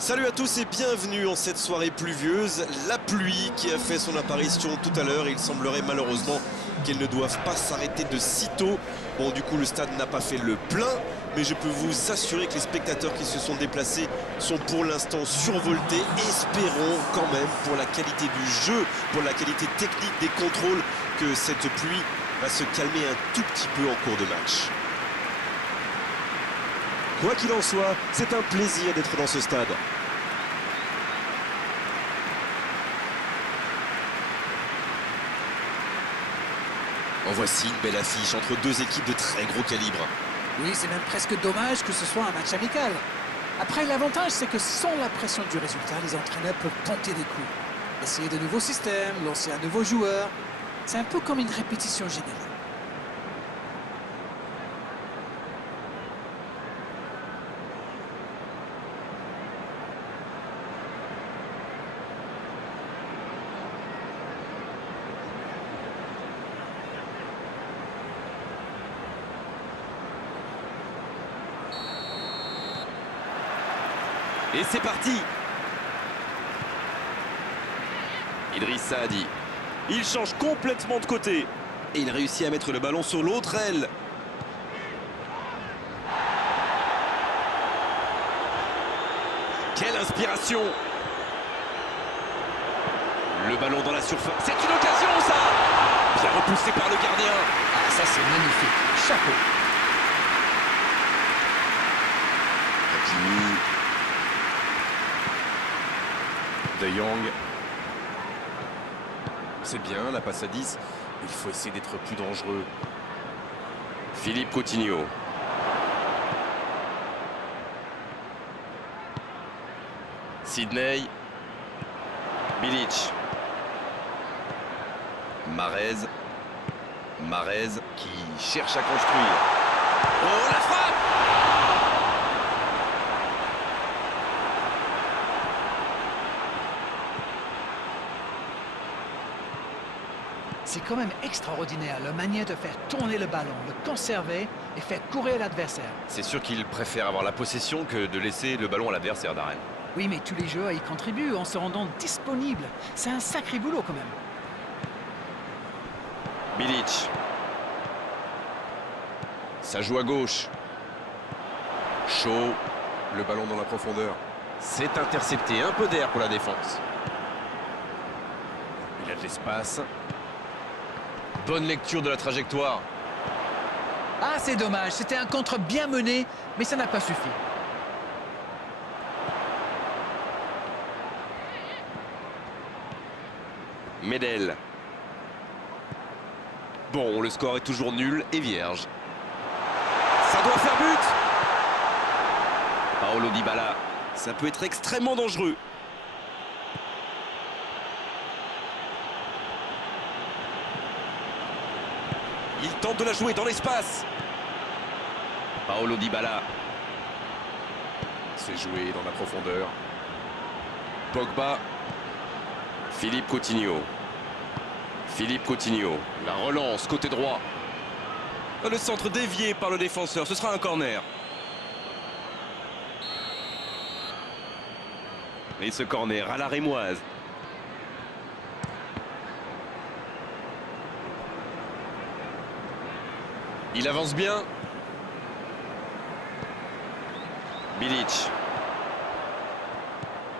Salut à tous et bienvenue en cette soirée pluvieuse. La pluie qui a fait son apparition tout à l'heure. Il semblerait malheureusement qu'elle ne doive pas s'arrêter de sitôt. Bon, du coup, le stade n'a pas fait le plein, mais je peux vous assurer que les spectateurs qui se sont déplacés sont pour l'instant survoltés. Espérons quand même, pour la qualité du jeu, pour la qualité technique des contrôles, que cette pluie va se calmer un tout petit peu en cours de match. Quoi qu'il en soit, c'est un plaisir d'être dans ce stade. En voici une belle affiche entre deux équipes de très gros calibre. Oui, c'est même presque dommage que ce soit un match amical. Après, l'avantage, c'est que sans la pression du résultat, les entraîneurs peuvent tenter des coups. Essayer de nouveaux systèmes, lancer un nouveau joueur. C'est un peu comme une répétition générale. Et c'est parti. Idriss Saadi. Il change complètement de côté. Et il réussit à mettre le ballon sur l'autre aile. Quelle inspiration! Le ballon dans la surface. C'est une occasion, ça! Bien repoussé par le gardien. Ah, ça c'est magnifique. Chapeau. Hakimi. De Jong. C'est bien, la passe à 10. Il faut essayer d'être plus dangereux. Philippe Coutinho. Sidney. Bilic. Marez qui cherche à construire. Oh, la frappe! C'est quand même extraordinaire la manière de faire tourner le ballon, le conserver et faire courir l'adversaire. C'est sûr qu'il préfère avoir la possession que de laisser le ballon à l'adversaire, Darren. Oui, mais tous les joueurs y contribuent en se rendant disponibles. C'est un sacré boulot quand même. Bilic. Ça joue à gauche. Chaud. Le ballon dans la profondeur. C'est intercepté. Un peu d'air pour la défense. Il a de l'espace. Bonne lecture de la trajectoire. Ah, c'est dommage. C'était un contre bien mené, mais ça n'a pas suffi. Medel. Bon, le score est toujours nul et vierge. Ça doit faire but. Paulo Dybala. Ça peut être extrêmement dangereux. Il tente de la jouer dans l'espace. Paulo Dybala. C'est joué dans la profondeur. Pogba. Philippe Coutinho. La relance côté droit. Le centre dévié par le défenseur. Ce sera un corner. Et ce corner à la rémoise. Il avance bien. Bilic.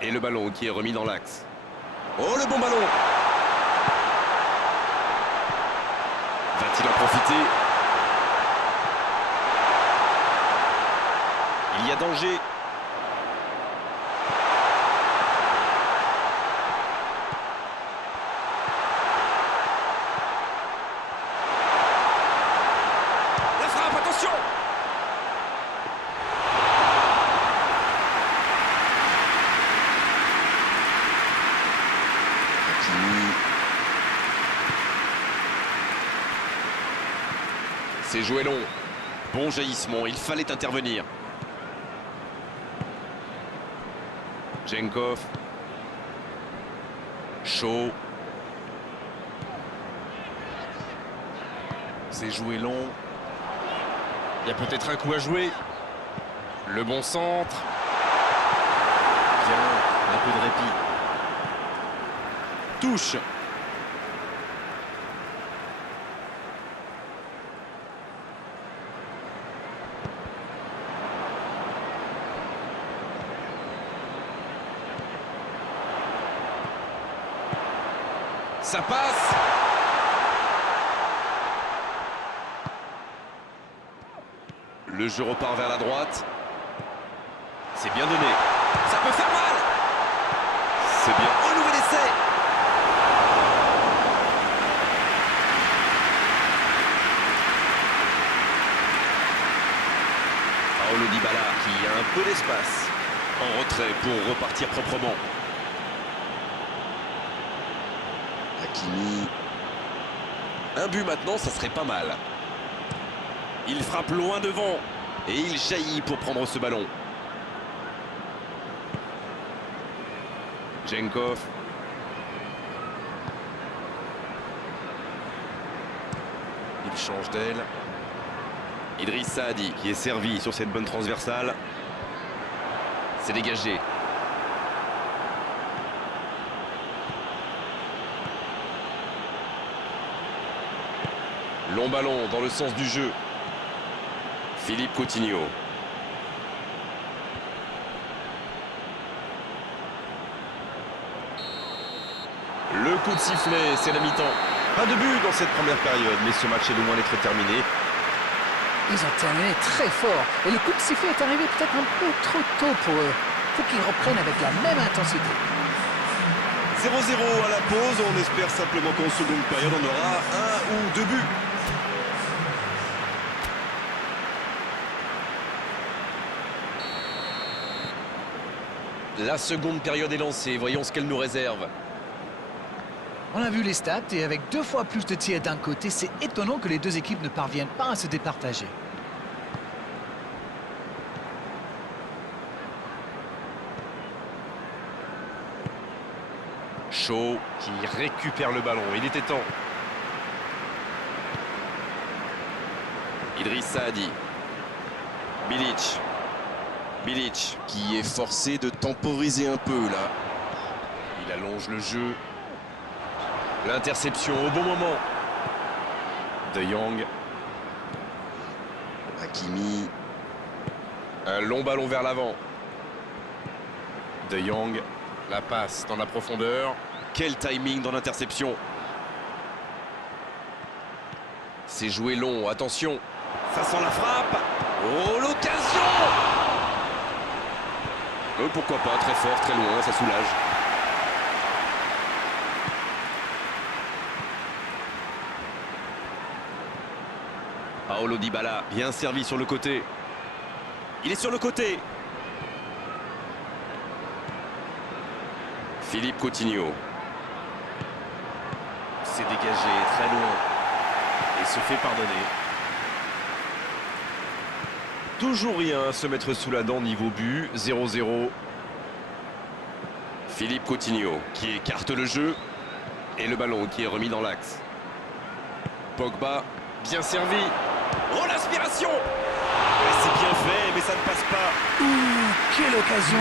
Et le ballon qui est remis dans l'axe. Oh, le bon ballon! Va-t-il en profiter? Il y a danger. La frappe, attention! C'est joué long. Bon jaillissement, il fallait intervenir. Djenkov. Chaud. C'est joué long. Il y a peut-être un coup à jouer. Le bon centre. Bien répit. Touche. Ça passe. Le jeu repart vers la droite. C'est bien donné. Ça peut faire mal. C'est bien. Oh, nouvel essai. Paulo Dybala qui a un peu d'espace. En retrait pour repartir proprement. Hakimi. Un but maintenant, ça serait pas mal. Il frappe loin devant. Et il jaillit pour prendre ce ballon. Djenkov. Il change d'aile. Idriss Saadi qui est servi sur cette bonne transversale. C'est dégagé. Long ballon dans le sens du jeu. Philippe Coutinho. Le coup de sifflet, c'est la mi-temps. Pas de but dans cette première période, mais ce match est loin d'être terminé. Ils ont terminé très fort. Et le coup de sifflet est arrivé peut-être un peu trop tôt pour eux. Il faut qu'ils reprennent avec la même intensité. 0-0 à la pause. On espère simplement qu'en seconde période, on aura un ou deux buts. La seconde période est lancée. Voyons ce qu'elle nous réserve. On a vu les stats et avec 2 fois plus de tirs d'un côté, c'est étonnant que les deux équipes ne parviennent pas à se départager. Shaw qui récupère le ballon. Il était temps. Idriss Saadi. Bilic. Bilic qui est forcé de temporiser un peu là. Il allonge le jeu. L'interception au bon moment. De Jong. Hakimi. Un long ballon vers l'avant. De Jong. La passe dans la profondeur. Quel timing dans l'interception. C'est joué long, attention. Ça sent la frappe. Oh, l'occasion. Pourquoi pas, très fort, très loin, ça soulage. Paulo Dybala, bien servi sur le côté. Il est sur le côté. Philippe Coutinho. C'est dégagé très loin. Et se fait pardonner. Toujours rien à se mettre sous la dent niveau but. 0-0. Philippe Coutinho qui écarte le jeu. Et le ballon qui est remis dans l'axe. Pogba, bien servi. Oh, l'aspiration! C'est bien fait, mais ça ne passe pas. Ouh, quelle occasion!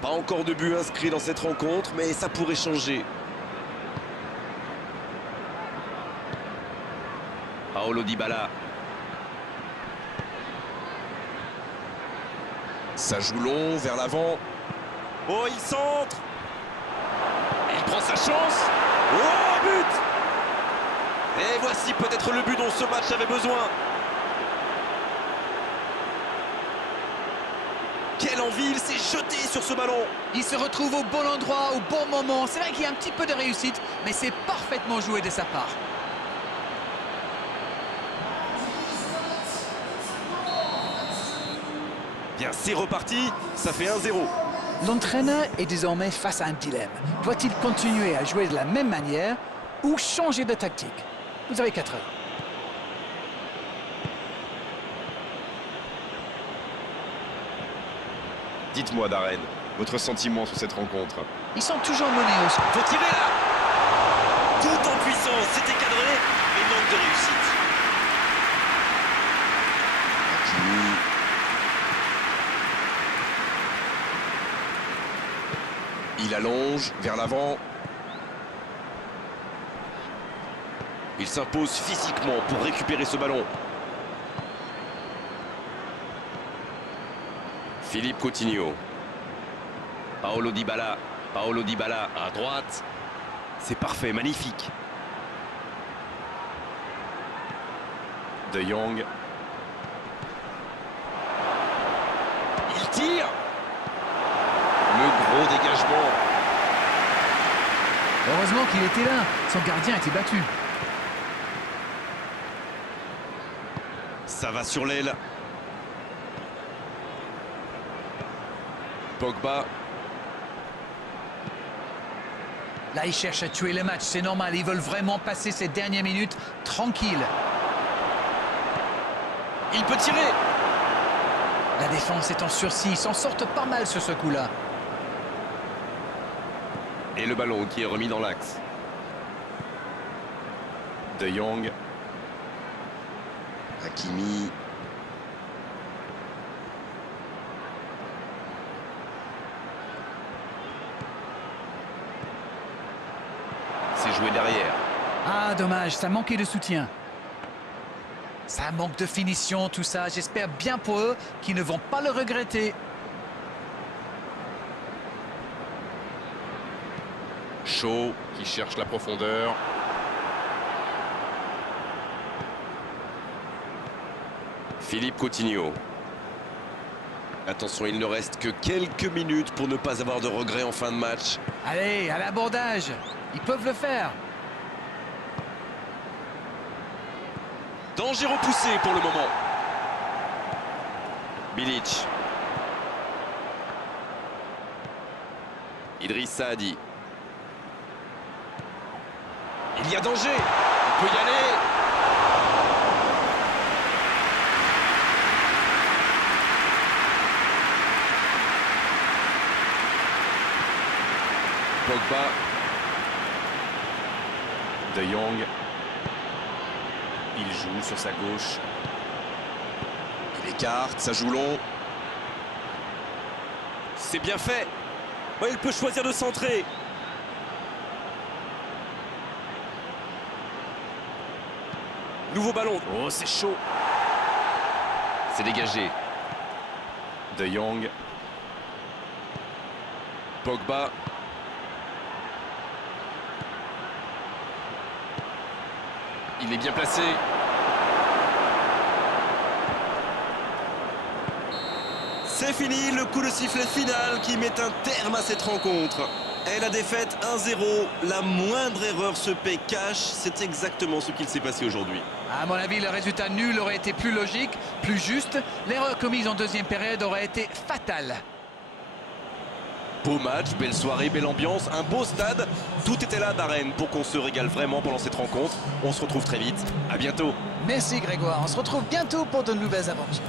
Pas encore de but inscrit dans cette rencontre, mais ça pourrait changer. Paulo Dybala. Ça joue long, vers l'avant. Oh, il centre. Il prend sa chance. Oh, but. Et voici peut-être le but dont ce match avait besoin. Quelle envie, il s'est jeté sur ce ballon. Il se retrouve au bon endroit, au bon moment. C'est vrai qu'il y a un petit peu de réussite, mais c'est parfaitement joué de sa part. Bien, c'est reparti, ça fait 1-0. L'entraîneur est désormais face à un dilemme. Doit-il continuer à jouer de la même manière ou changer de tactique? Vous avez 4 heures. Dites-moi, Darren, votre sentiment sur cette rencontre? Ils sont toujours menés au score. Faut tirer là. Tout en puissance, c'était cadré, mais manque de réussite. Hakimi. Il allonge vers l'avant. Il s'impose physiquement pour récupérer ce ballon. Philippe Coutinho. Paolo Dybala. Paolo Dybala à droite. C'est parfait, magnifique. De Jong. Il tire. Le gros dégagement. Heureusement qu'il était là. Son gardien était battu. Ça va sur l'aile. Pogba. Là, ils cherchent à tuer le match. C'est normal. Ils veulent vraiment passer ces dernières minutes tranquilles. Il peut tirer. La défense est en sursis. Ils s'en sortent pas mal sur ce coup-là. Et le ballon qui est remis dans l'axe. De Jong. Hakimi. C'est joué derrière. Ah, dommage. Ça manquait de soutien. Ça manque de finition, tout ça. J'espère bien pour eux qu'ils ne vont pas le regretter. Shaw qui cherche la profondeur. Philippe Coutinho. Attention, il ne reste que quelques minutes pour ne pas avoir de regrets en fin de match. Allez, à l'abordage. Ils peuvent le faire. Danger repoussé pour le moment. Bilic. Idriss Saadi. Il y a danger. Il peut y aller. Pogba. De Jong. Il joue sur sa gauche. Il écarte, ça joue long. C'est bien fait. Ouais, il peut choisir de centrer. Nouveau ballon. Oh, c'est chaud. C'est dégagé. De Jong. Pogba. Il est bien placé. C'est fini, le coup de sifflet final qui met un terme à cette rencontre. Et la défaite 1-0, la moindre erreur se paie cash. C'est exactement ce qu'il s'est passé aujourd'hui. À mon avis, le résultat nul aurait été plus logique, plus juste. L'erreur commise en deuxième période aurait été fatale. Beau match, belle soirée, belle ambiance, un beau stade. Tout était là d'Arène pour qu'on se régale vraiment pendant cette rencontre. On se retrouve très vite. À bientôt. Merci Grégoire. On se retrouve bientôt pour de nouvelles aventures.